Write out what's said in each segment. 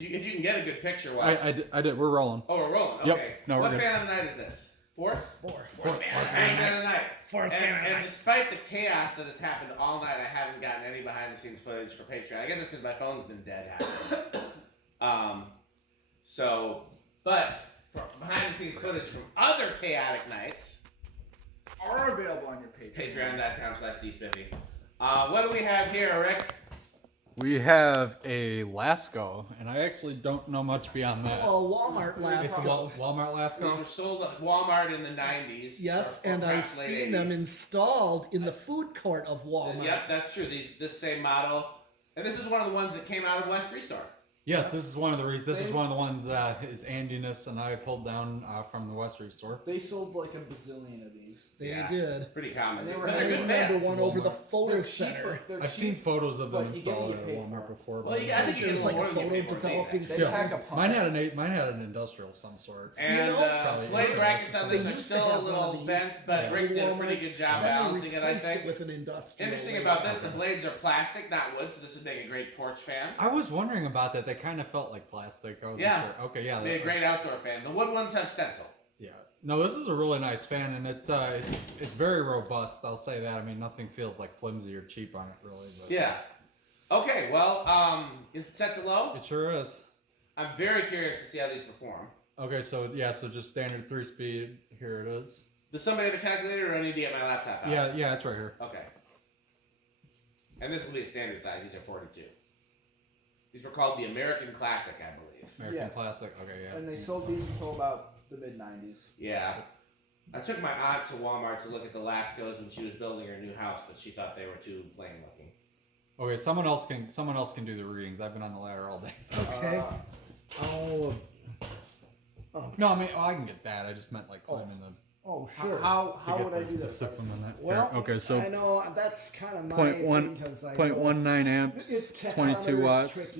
If you can get a good picture, I did. We're rolling. Oh, we're rolling. Okay. Yep. No, what we're fan of the night is this? Fourth fan of the night. And despite the chaos that has happened all night, I haven't gotten any behind-the-scenes footage for Patreon. I guess it's because my phone's been dead half. But for behind-the-scenes footage from other chaotic nights are available on your Patreon. Patreon.com/dspiffy. What do we have here, Rick? We have a Lasko, and I actually don't know much beyond that. Oh, Walmart Lasko. It's a Walmart Lasko? These were sold at Walmart in the 90s. Yes, and I've seen them installed in the food court of Walmart. Yep, that's true. This same model. And this is one of the ones that came out of West Restore. Yes, this is one of the reasons. This is one of the ones his Andiness and I pulled down from the West Restore. They sold like a bazillion of these. They did. Pretty common. They were number one over the photo center. I've seen photos of them installed at Walmart before. Well, I think it's like a photo developing. Mine had an industrial of some sort. And blade brackets on this are still a little bent, but Rick did a pretty good job balancing it, I think. With an industrial. Interesting about this, the blades are plastic, not wood, so this would make a great porch fan. I was wondering about that. They kind of felt like plastic. I wasn't sure. Okay, yeah. Be a great outdoor fan. The wood ones have stencil. Yeah. No, this is a really nice fan, and it's very robust. I'll say that. I mean, nothing feels like flimsy or cheap on it, really. But. Yeah. Okay. Well, is it set to low? It sure is. I'm very curious to see how these perform. Okay, so just standard 3-speed. Here it is. Does somebody have a calculator, or I need to get my laptop out? Yeah, it's right here. Okay. And this will be a standard size. These are 42. These were called the American Classic, I believe. American Classic. Okay, yeah. And they sold these until about the mid-90s. Yeah. I took my aunt to Walmart to look at the Laskos when she was building her new house, but she thought they were too plain looking. Okay, someone else can do the readings. I've been on the ladder all day. Okay. No, I mean, I can get that. I just meant like climbing the. Oh, sure. How would I do this? Well, okay, so I know that's kind of my 0.19 amps, 22 watts,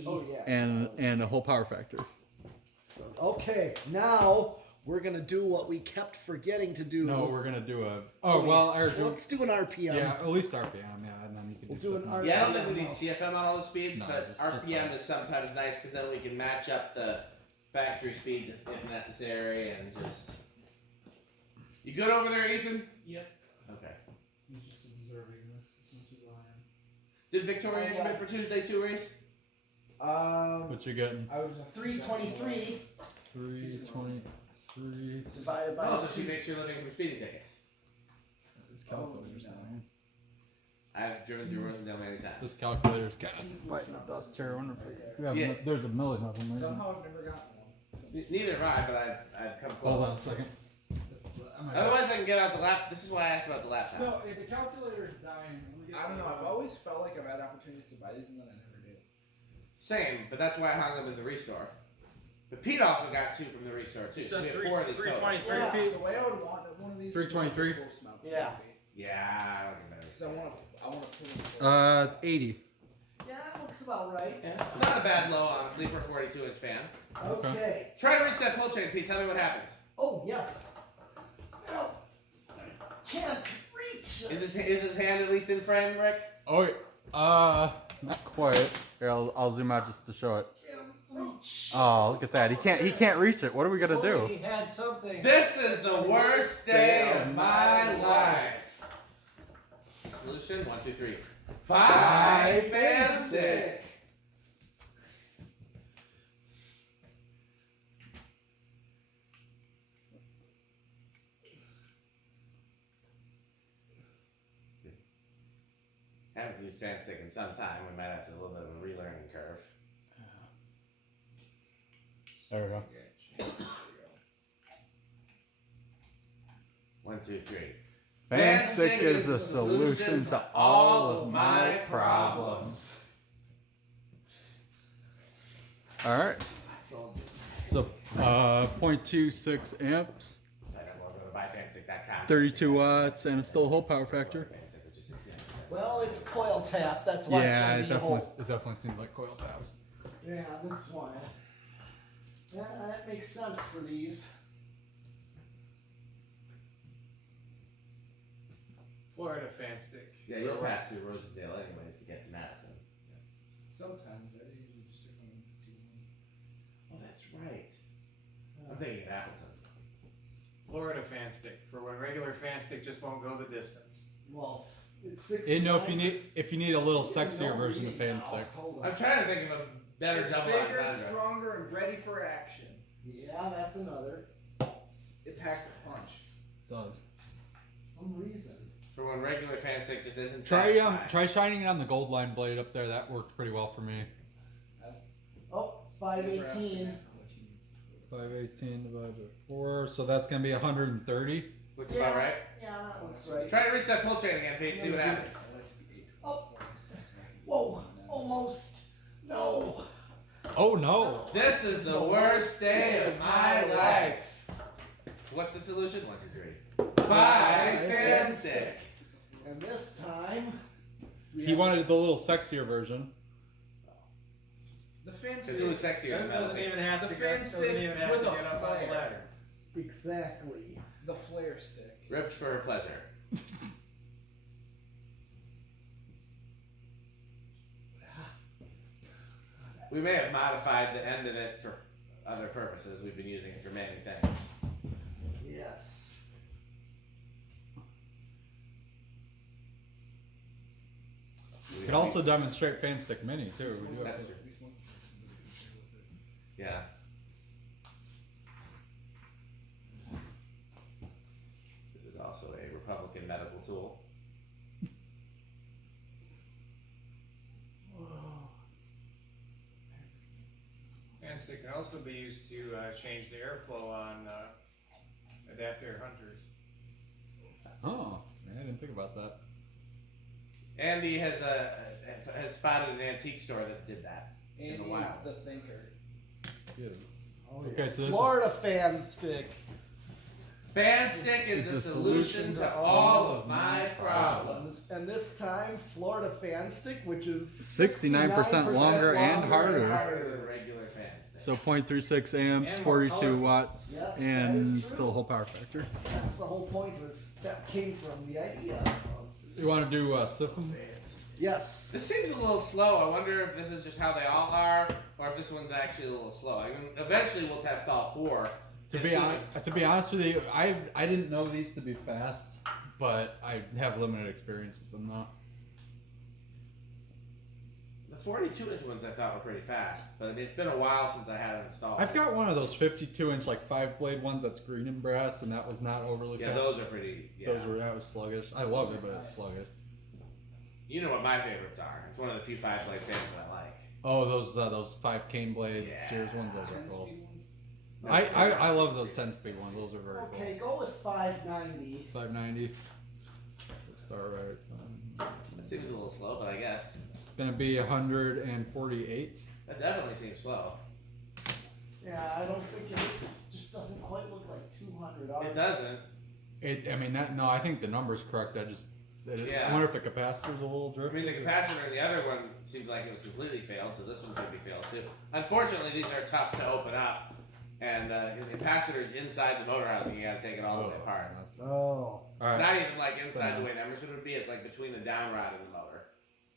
and a whole power factor. Okay, now we're gonna do what we kept forgetting to do. No, we're gonna do a. Let's do an RPM. Yeah, at least RPM. Yeah, and then you can do an RPM. Yeah, I don't think we need CFM on all the speeds, but RPM is sometimes nice because then we can match up the factory speed if necessary and just. You good over there, Ethan? Yep. Okay. I'm just observing this. Did Victoria get it for Tuesday too, Reese? What you getting? I was 323. 323 divided by. Oh, so she makes sure looking for speeding tickets. This calculator's down. I've driven through Rosendale many times. This calculator's got biting the dust here. There's a million of them. Somehow I've never gotten one. Neither have I, but I've come close. Hold on a second. Otherwise, I can get out the laptop. This is why I asked about the laptop. No, if the calculator is dying, I don't know. I've always felt like I've had opportunities to buy these and then I never did. Same, but that's why I hung them in the restore. But Pete also got 2 from the restore too. So we have 4 of these total. 323. The way I would want one of these. 323. Yeah. Yeah, I don't remember. Because I want to. It's 80. Yeah, that looks about right. Not a bad low, honestly, for a 42-inch fan. Okay. Try to reach that pull chain, Pete. Tell me what happens. Oh yes. Well, can't reach. Is his hand at least in frame, Rick? Oh, not quite. Here, I'll zoom out just to show it. Oh, look at that. He can't reach it. What are we gonna do? He had something. This is the worst day of my life. Solution 1, 2, 3. Bye, fan stick. Haven't used fan stick in some time. We might have to do a little bit of a relearning curve. There we go. 1, 2, 3. Fan stick is the solution to all of my problems. All right. So, 0.26 amps, 32 watts, and it's still a whole power factor. Well, it's coil tap. That's why it's gonna be it definitely seems like coil taps. Yeah, that's why. Yeah, that makes sense for these. Florida fan stick. Yeah, you'll pass through Rosendale anyways to get to Madison. Sometimes I usually just stick on thinking of Appleton. Florida fan stick for when regular fan stick just won't go the distance. Well, it's 60. You know, if you need a little sexier version of fan stick. I'm trying to think of a better It's double bigger, entendre. stronger, and ready for action. Yeah, that's another. It packs a punch. Does. Some reason. For when regular fan stick just isn't Try satisfying. try shining it on the gold line blade up there. That worked pretty well for me. Oh, 518. 518 divided by 4, so that's gonna be 130. Looks about right. Yeah, that looks right. Try to reach that pull chain again, Pete. See what happens. Oh. Whoa, almost. No. Oh no! This is the worst day of my life. What's the solution? 1, 2, 3. Buy fan stick. And this time, He wanted the little sexier version. The fan Because it was stick. sexier than Doesn't that. even have The to fan doesn't stick even have with to a get up on the flare. ladder. exactly. The flare stick. Ripped for her pleasure. We may have modified the end of it for other purposes. We've been using it for many things. Yes. You could also demonstrate fan stick mini too. We do have That's to- true. Yeah. This is also a Republican medical tool. Fan stick can also be used to change the airflow on adapter hunters. Oh, man, I didn't think about that. Andy has spotted an antique store that did that in Andy the wild. is the thinker. Good. Oh, Okay, yes. so this Florida fan stick. Fan stick is the solution to all of my problems. And this time, Florida fan stick, which is 69% longer and harder. Harder than regular fan stick. So 0.36 amps, And more 42 colorful. watts, Yes, that and is true. still a whole power factor. That's the whole point of this. That came from the idea. Of You want to do siphon? yes. This seems a little slow. I wonder if this is just how they all are, or if this one's actually a little slow. I mean, eventually we'll test all 4. To be honest with you, I didn't know these to be fast, but I have limited experience with them though. The 42-inch ones I thought were pretty fast, but I mean, it's been a while since I had it installed. I've got one of those 52-inch like 5-blade ones that's green and brass, and that was not overly Yeah, fast. those are pretty. Yeah. That was sluggish. I loved it, but it was sluggish. You know what my favorites are. It's one of the few 5-blade fans that I like. Oh, those 5 cane blade Yeah. Sears ones, those are cool. 10-speed ones. I love those 10-speed ones. Those are very Okay, go with 590. cool. 590. Alright. That seems a little slow, but I guess. It's gonna be 148. That definitely seems slow. Yeah, I don't think it looks, just doesn't quite look like 200. It doesn't. I think the number's correct. Yeah. I wonder if the capacitor's a little I drift. mean, the capacitor in the other one seems like it was completely failed, so this one's going to be failed too. Unfortunately, these are tough to open up, and because the capacitor's inside the motor housing, you got to take it all the way apart. Oh. Alright. Not even like inside the way an Emerson would be. It's like between the down rod and the motor.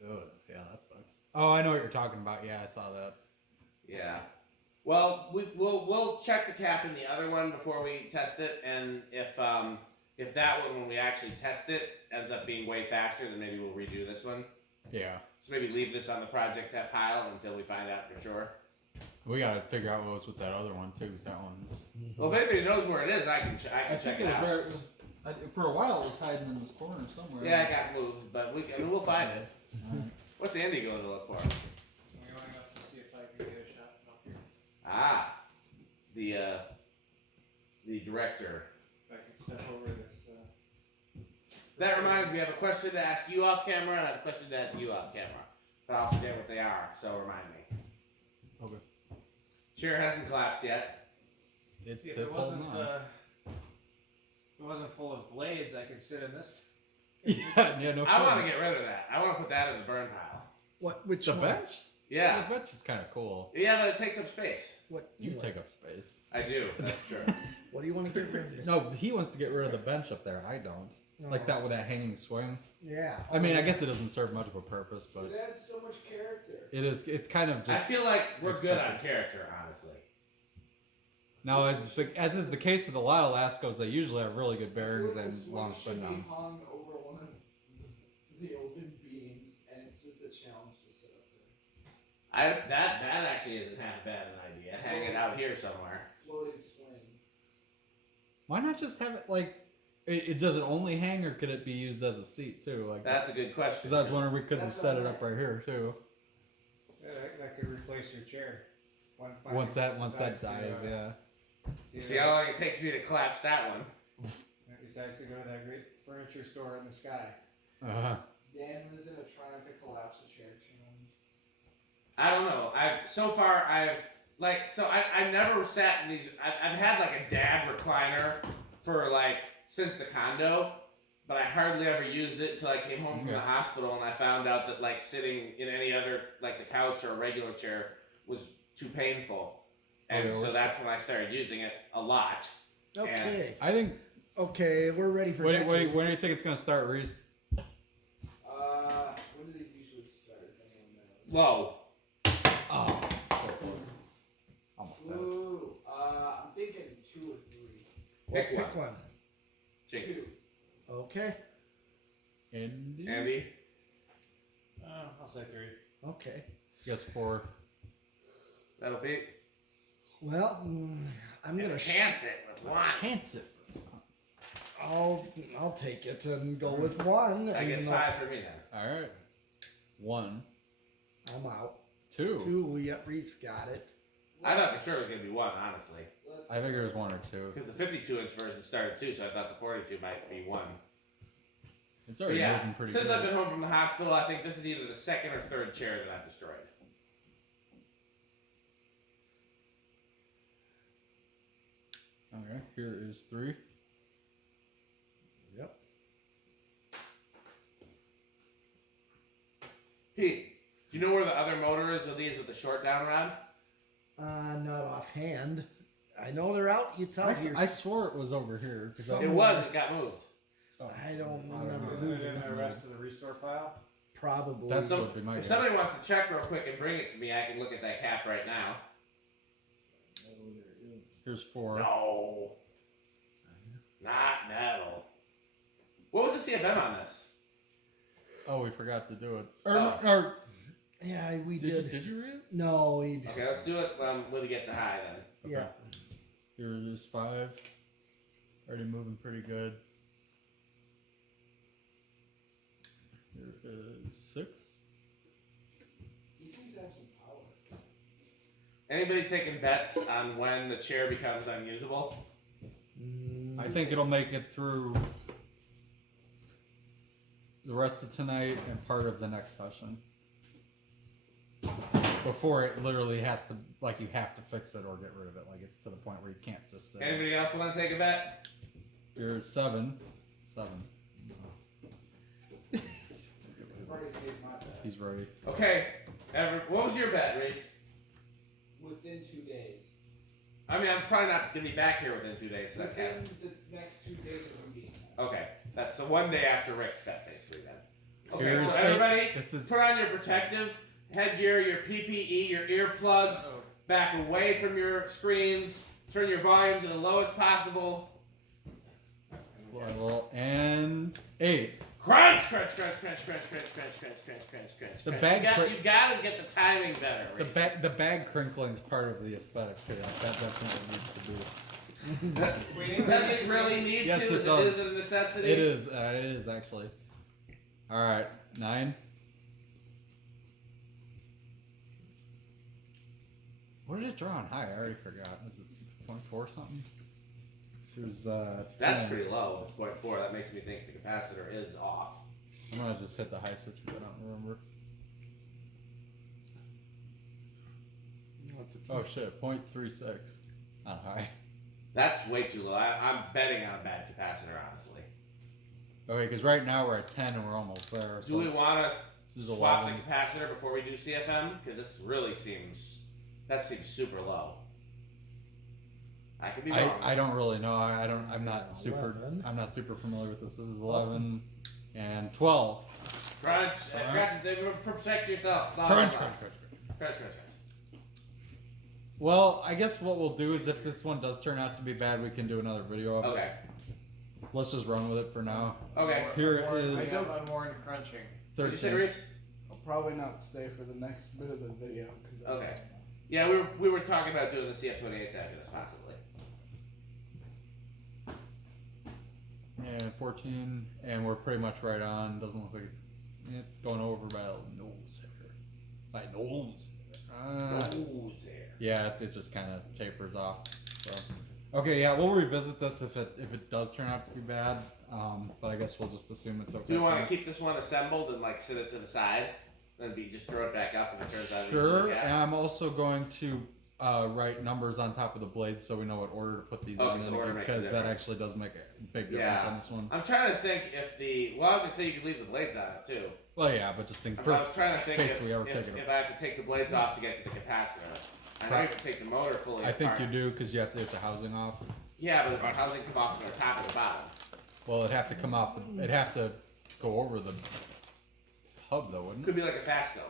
Ugh, yeah, that sucks. Oh, I know what you're talking about. Yeah, I saw that. Yeah. Well, we'll check the cap in the other one before we test it, and if that one, when we actually test it, ends up being way faster, then maybe we'll redo this one. Yeah. So maybe leave this on the project pile until we find out for sure. We gotta figure out what was with that other one too. 'Cause that one's. Well, if anybody knows where it is, I can check it out. For a while, it was hiding in this corner somewhere. Yeah, it got moved, but we'll find it. What's Andy going to look for? I'm going up to see if I can get a shot from up here. Ah, the director. If I can step over this. That reminds me, I have a question to ask you off camera, and I have a question to ask you off camera. But I'll forget what they are, so remind me. Okay. Sure, it hasn't collapsed yet. It's If it holding wasn't, on. if it wasn't full of blades, I could sit in this. Yeah, no. I want to get rid of that. I want to put that in the burn pile. What? Which The one? bench. Yeah. The bench is kind of cool. Yeah, but it takes up space. What? You what? take up space. I do. That's true. What do you want to get rid of? No, he wants to get rid of the bench up there. I don't. Like that with that hanging swing. Yeah. I mean, I guess it doesn't serve much of a purpose, but It adds so much character. it is. It's kind of I just. feel like we're good on expected. character, honestly. Now, as is the case with a lot of Laskos, they usually have really good bearings I feel like and the long switch spin should be down. hung over one of the open beams, and it's just a challenge to sit up there. That actually isn't half bad an idea. Hang it out here somewhere. Floating swing. Why not just have it like? It does it only hang, or could it be used as a seat too? Like That's a good question. because I was wondering we could have set it up right here too. That could replace your chair. Once that dies, yeah. See how long it takes me to collapse that one. Decides to go to that great furniture store in the sky. Dan was in a trying to collapse a chair challenge. I don't know. I've never sat in these. I've had like a dad recliner for like since the condo, but I hardly ever used it until I came home from the hospital and I found out that like sitting in any other like the couch or a regular chair was too painful, and so that's when I started using it a lot. Okay. I think. Okay, we're ready for. When do you think it's gonna start, Reese? When do these usually start? Low. Oh, sure close. Almost there. Ooh, I'm thinking 2 or 3. Pick one. Jinx. 2. Okay. Andy. I'll say 3. Okay. Guess 4. That'll be. Well, I'm gonna chance it with one. Chance it. I'll take it and go with 1. I guess 5 for me then. All right. 1. I'm out. 2. 2. Reese got it. I thought for sure it was gonna be 1, honestly. I figured it was 1 or 2. Because the 52-inch version started 2, so I thought the 42 might be 1. It's already moving pretty since good. I've been home from the hospital, I think this is either the 2nd or 3rd chair that I've destroyed. Okay, here is 3. Yep. Pete, do you know where the other motor is with these with the short down rod? Not offhand. I know they're out. It's out here. I swore it was over here. It got moved. I don't remember. Is it in the rest of the restore pile? Probably. That's would be my If guess. somebody wants to check real quick and bring it to me, I can look at that cap right now. Here's 4. No. Not metal. What was the CFM on this? Oh, we forgot to do it. Yeah, we did. Did you read it? No, we. Okay, let's do it when we get to high then. Yeah. Here's 5. Already moving pretty good. Here is 6. These things have some power. Anybody taking bets on when the chair becomes unusable? I think it'll make it through the rest of tonight and part of the next session. Before it literally has to, like, you have to fix it or get rid of it. Like, it's to the point where you can't just sit. Anybody else want to take a bet? Here's 7. 7. I've already made my bet. He's ready. Okay, what was your bet, Reese? Within 2 days. I mean, I'm probably not going to be back here within 2 days, so that Within counts. the next 2 days of the meeting. Okay, that's the one day after Rick's bet, basically, then. Okay, Here's so everybody, this is- put on your protective headgear, your PPE, your earplugs, back away from your screens, turn your volume to the lowest possible. Level and 8. Crunch, crunch, crunch, crunch, crunch, crunch, crunch, crunch, crunch, crunch, crunch. The crunch. bag You gotta get the timing better, The Reese. bag crinkling is part of the aesthetic too. Like, that definitely needs to be. Does it really need Yes, to? it does. Is it a necessity? It is actually. All right, 9. What did it draw on high? I already forgot. Was it 0.4 something? It was That's 10. pretty low. It's 0.4. That makes me think the capacitor is off. I'm gonna just hit the high switch if I don't remember. Oh shit, 0.36 on high. That's way too low. I'm betting on a bad capacitor, honestly. Okay, because right now we're at 10 and we're almost there. Do we want to this is swap 11. the capacitor before we do CFM? Because this really seems super low. I could be wrong. I don't really know. I'm not super. 11. I'm not super familiar with this. This is 11 and 12. Crunch. Protect yourself. Blah, Crunch, blah, blah. crunch, crunch, crunch. Crunch, crunch, crunch. Well, I guess what we'll do is if this one does turn out to be bad, we can do another video of it. Okay. Let's just run with it for now. Okay. Here I is got one more in crunching. What'd you say, 13. Reese? I'll probably not stay for the next bit of the video. 'Cause I- Okay. Yeah, we were talking about doing the CF28s after this, possibly. And 14, and we're pretty much right on. Doesn't look like it's going over by a nose hair. By nose. Yeah, it just kind of tapers off. So, okay, yeah, we'll revisit this if it does turn out to be bad. But I guess we'll just assume it's okay. Do you want to keep this one assembled and like sit it to the side, and just throw it back up if it turns out? Sure, and I'm also going to write numbers on top of the blades so we know what order to put these Oh, in, 'cause the order makes a because that difference. actually does make a big difference on this one. I'm trying to think if I was gonna say you could leave the blades on it too. Well, yeah, but just think I was trying to think case if, we ever take it if I have to take the blades off to get to the capacitor. I know you can take the motor fully I think apart. you do because you have to get the housing off. Yeah, but if the housing come off from the top and the bottom. Well, it'd have to come off. It'd have to go over the hub, though, wouldn't Could it? be like a Fasco.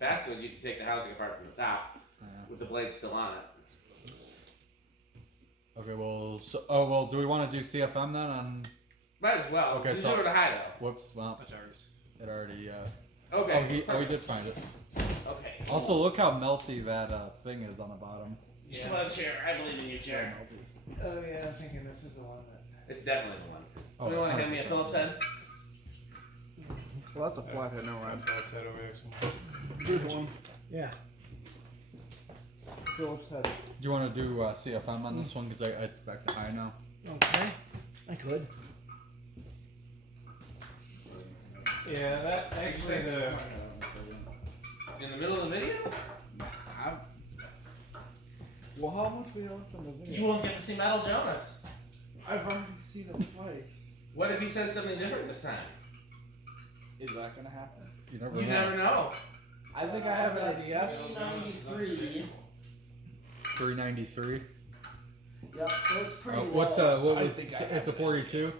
Fasco's you can take the housing apart from the top Yeah. with the blades still on it. Okay, well, well, do we want to do CFM then? On Might as well. Okay, Just so- do it to high though. whoops, well, That's ours. it already. Okay. Oh, he did find it. Okay. Also, look how melty that thing is on the bottom. Yeah. Come on, chair. I believe in you, chair. Oh yeah, I'm thinking this is the one that. It's definitely the one. Oh, So you want to hand me a 100%. Phillips head? Well, that's a flathead, no, right? That's that over there somewhere. Good one. Yeah. Phillips head. Do you want to do CFM on this one? Because it's back to high now. Okay. I could. Yeah, that actually the. In the middle of the video? Well, how much we have left on the video? You won't get to see Metal Jonas. I've already seen it twice. What if he says something different this time? Is that gonna happen? You never You know. never know. I think I have an idea. 93. 393. Yep, so it's pretty What low. I was think I it's a have it. 42?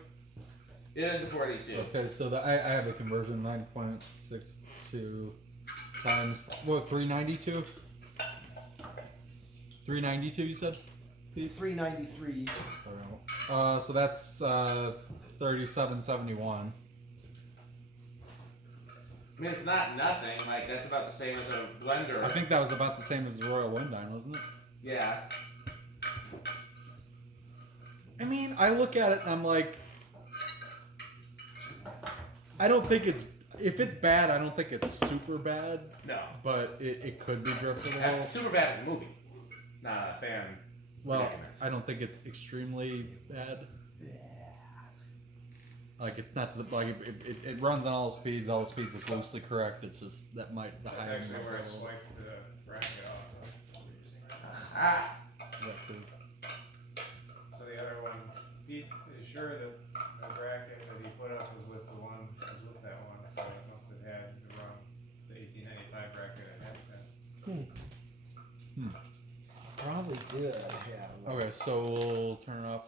It is a 42. Okay, so I have a conversion 9.62 times 392? 392 you said? 393. So that's 3771. I mean, it's not nothing. Like, that's about the same as a blender. I think that was about the same as the Royal Windine, wasn't it? Yeah. I mean, I look at it and I'm like, I don't think it's, if it's bad, I don't think it's super bad, No. but it could be driftable. Superbad is a movie. Not a fan. Well, predicament. I don't think it's extremely bad. Like it's not to the like it runs on all speeds. All the speeds look loosely correct. It's just that might the That's higher actually end where I level. swiped the bracket off. Ah. That too. So the other one, Pete is sure that the bracket that he put up was with the one, was with that one, so it must have had the wrong, the 1895 bracket it had then. Probably did have. Okay, so we'll turn it off.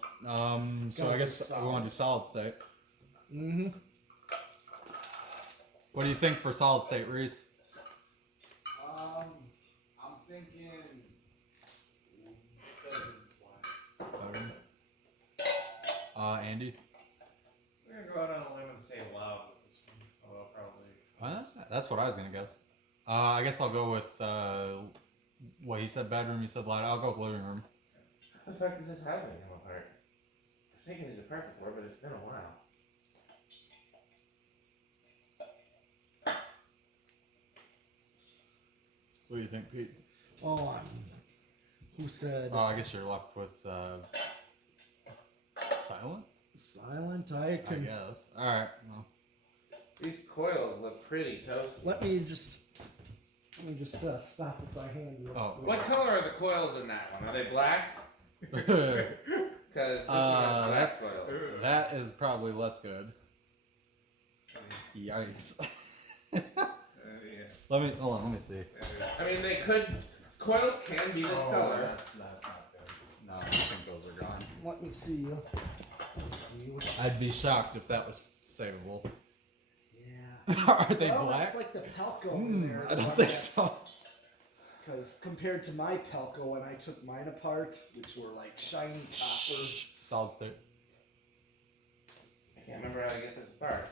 So Gotta I be guess we want to do solid state. Mm-hmm. What do you think for solid state, Reese? I'm thinking. Andy? We're gonna go out on a limb and say loud with this one, although probably. That's what I was gonna guess. I guess I'll go with what he said bedroom. You said loud. I'll go with living room. How the fuck does this housing come apart? I've taken these apart before, but it's been a while. What do you think, Pete? Oh, who said I guess you're left with silent. silent? I I can. guess. All right. Well. These coils look pretty toasty. Let me just stop with my hand. Real Oh. quick. What color are the coils in that one? Are they black? Because this one has black coils. That is probably less good. Yikes. Yeah. Let me hold on. Let me see. I mean, they could. Coils can be this color. That's not good. No, I think those are gone. Let me see you. I'd be shocked if that was savable. Yeah. Are they Well, black? That's like the Pelco in there. I don't think so. Because compared to my Pelco, when I took mine apart, which were like shiny copper. Solid state. I can't remember how to get this apart.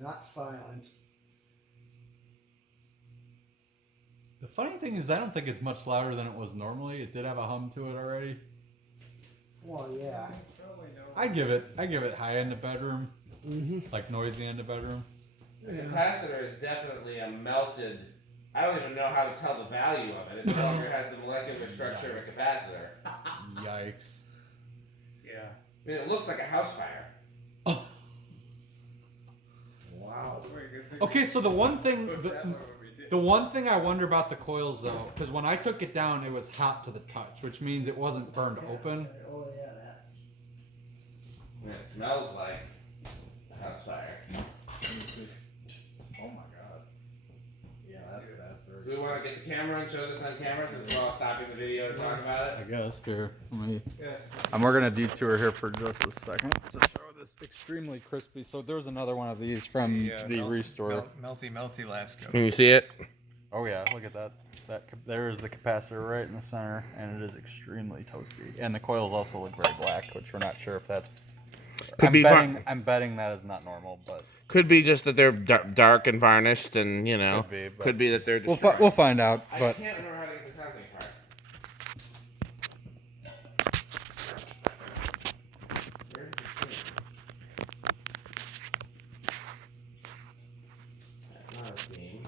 Not silent. The funny thing is, I don't think it's much louder than it was normally. It did have a hum to it already. Well, yeah. Probably no. I give it high in the bedroom, like noisy in the bedroom. The capacitor is definitely a melted. I don't even know how to tell the value of it. It no longer has the molecular structure of a capacitor. Yikes. Yeah. I mean, it looks like a house fire. Wow. Okay, so the one thing, That one we did. the one thing I wonder about the coils though, because when I took it down, it was hot to the touch, which means it wasn't burned open. Oh, yeah, that's. And it smells like a house fire. Oh my god. Yeah, that's Do we want to get the camera and show this on camera since we're all stopping the video to talk about it? I guess here. Yes. We're gonna detour here for just a second to show this extremely crispy. So there's another one of these from the restore. Melty Lasko. Can you see it? Oh yeah, look at that. There is the capacitor right in the center, and it is extremely toasty. And the coils also look very black, which we're not sure if that's. I'm betting that is not normal, but Could be just that they're dark and varnished, and you know, could be that they're. we'll find out. I But can't remember how to get the housing part. Where's the thing? That's not a theme.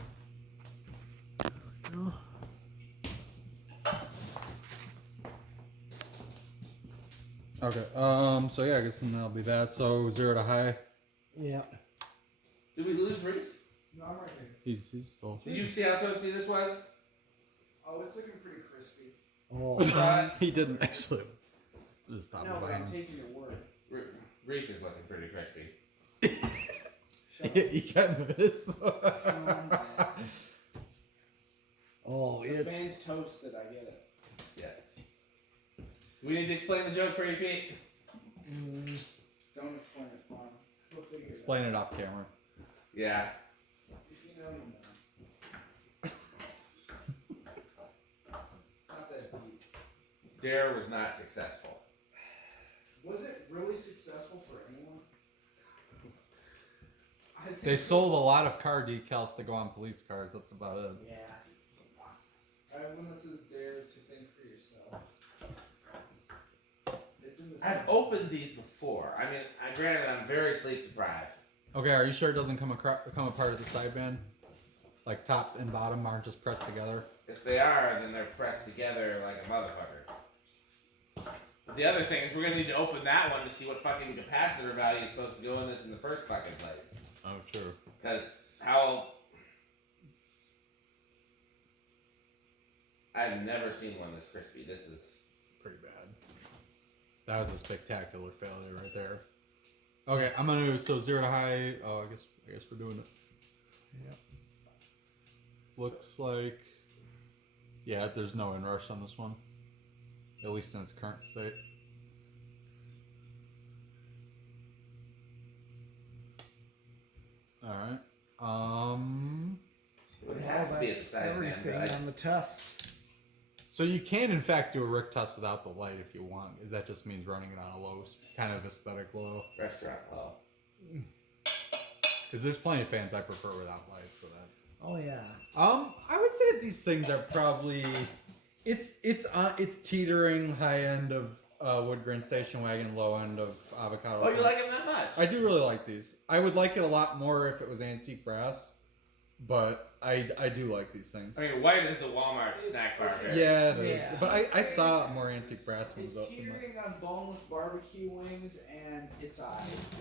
okay, so yeah, I guess then that'll be that. So 0 to high. Yeah. Did we lose Reese? No, I'm right here. He's still. Did you see how toasty this was? Oh, it's looking pretty crispy. Oh. He didn't actually. Just stop No, but behind I'm him. taking your word. Reese is looking pretty crispy. Shut You can't miss. up. Oh, The it's. fan's toasted, I get it. Yes. Do we need to explain the joke for you, Pete? Don't explain it, Fawn. We'll figure it Explain it off camera. Yeah. out. If you know, you know. It's not that deep. Dare was not successful. Was it really successful for anyone? I think They sold a lot of car decals to go on police cars. That's about it. Yeah. I have one that says dare to think for yourself. It's in the I've opened these before. I mean, granted, I'm very sleep deprived. Okay, are you sure it doesn't come apart of the sideband? Like top and bottom aren't just pressed together? If they are, then they're pressed together like a motherfucker. But the other thing is, we're gonna need to open that one to see what fucking capacitor value is supposed to go in this in the first fucking place. Oh, true. Because how... I've never seen one this crispy. This is... Pretty bad. That was a spectacular failure right there. Okay, I'm gonna do so 0 to high. Oh, I guess we're doing it. Yep. Looks like. Yeah, there's no inrush on this one. At least in its current state. All right. It would have to be a That's side everything band, on the test. So you can in fact do a Rick test without the light if you want. Is that just means running it on a low, kind of aesthetic low? Restaurant low. Because there's plenty of fans I prefer without lights. So that. Oh, yeah. I would say these things are probably it's teetering high end of wood grain station wagon, low end of avocado. Oh, you like them that much? I do really like these. I would like it a lot more if it was antique brass, but I do like these things. I mean, white is the Walmart snack bar here. Yeah, it is. Yeah. But I saw more antique brass ones It's up. teetering on boneless barbecue wings, and it's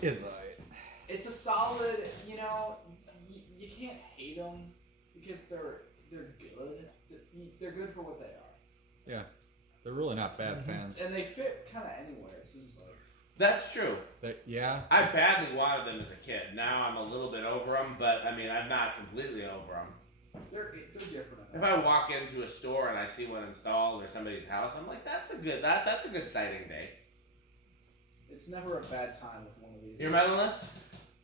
Is It's a solid. You know, you can't hate them because they're good. They're good for what they are, Yeah, they're really not bad fans. and they fit kind of anywhere. It seems like. That's true. Yeah. I badly wanted them as a kid. Now I'm a little bit over them, but I mean, I'm not completely over them. They're different. If I walk into a store and I see one installed or somebody's house, I'm like, that's a good sighting day. It's never a bad time with one of these. Your medalist?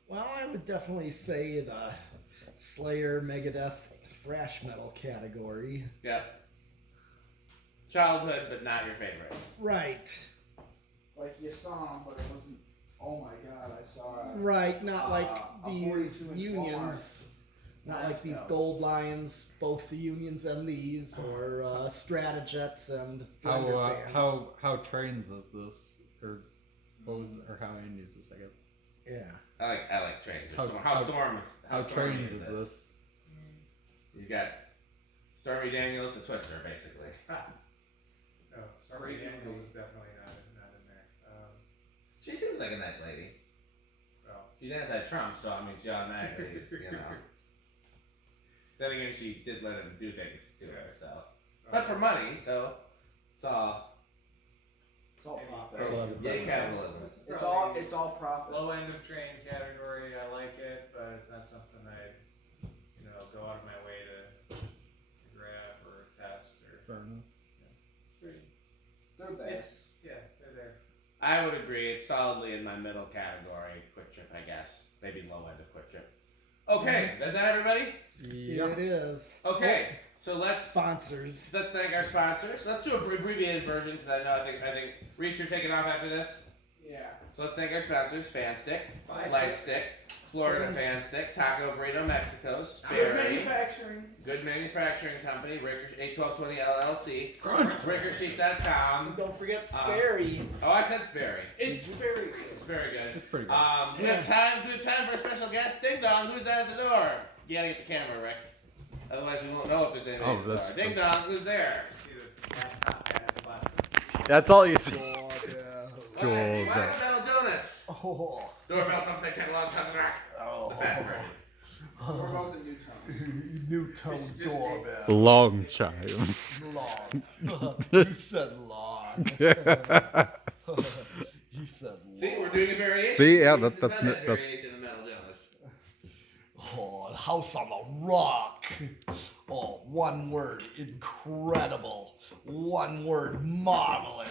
Well, I would definitely say the Slayer Megadeth thrash metal category. Yep. Childhood, but not your favorite. Right. Like you saw them, but it wasn't. Oh my god, I saw it. Right, not like a these 42 inch unions. Walmart. Not like these Lasko. gold lions, both the unions and these, or Stratojets and Blender fans. How trains is this, or what was, or how Indies is, I guess. Yeah. I like trains. How trains is this? You got Stormy Daniels, the Twister, basically. No, Stormy Daniels is definitely not in there. She seems like a nice lady. Well, She's anti-Trump, so I mean, she automatically is, you know. Then again, she did let him do things to her, so. But for money, so it's all. It's all profit. Yay, capitalism. It's all profit. low end of train category, I like it, but it's not something I, go out of my way to grab or test or. Fair enough. They're best. Yeah, they're there. I would agree. It's solidly in my middle category. Quick Trip, I guess. Maybe low end of Quick Trip. Okay, is that everybody? It is. Okay, so let's Sponsors. thank our sponsors. Let's do a abbreviated version because I think Reese, you're taking off after this. Yeah. So let's thank our sponsors: Fanstick, Bye. Lightstick, Florida Fanstick, Taco Burrito Mexico, Good Sperry, manufacturing. Good Manufacturing Company, Ricochet 1220 LLC, Ricochet.com. Don't forget Sperry. Oh, I said Sperry. It's very good. It's very good. It's pretty good. Do we have time for a special guest? Ding dong, who's that at the door? You gotta get the camera, Rick. Otherwise we won't know if there's anybody at the door. Ding dong, who's there? See the laptop guy at the bottom. That's all you see. Why it's Metal Jonas? Oh. Doorbell, something take a long time to rack. Oh. The fast version. Doorbell's a new tone. New tone Just- doorbell. Long chime. Long. You said long. You said long. See, we're doing a variation. See, yeah, This is that's another that's variation of Metal Jonas. Oh, House on the Rock. Oh, one word, incredible. One word, marvelous.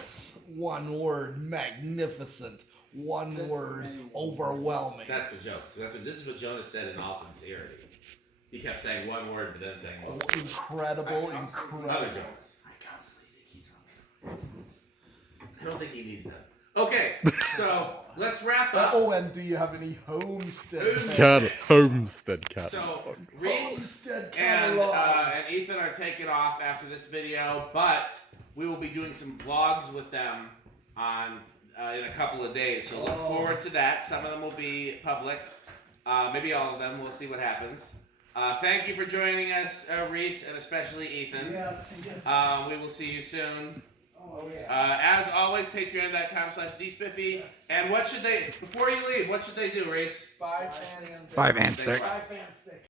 One word, magnificent. One That's word, many words. overwhelming. That's the joke. So this is what Jonas said in all sincerity. He kept saying one word, but then saying Oh, multiple. incredible, Other incredible. Jonas. I constantly think he's on there. I don't think he needs them. Okay, so let's wrap up. Oh, and do you have any homestead? Homestead cat. So Reese Homestead and catalogs. Ethan are taking off after this video, but we will be doing some vlogs with them on in a couple of days. So look forward to that. Some of them will be public, maybe all of them. We'll see what happens. Thank you for joining us, Reese, and especially Ethan. Yes, yes. We will see you soon. Oh yeah. As always, patreon.com/dspiffy. And what should they, before you leave, what should they do, Reese? Five fans. 5 and 6. Five fans stick.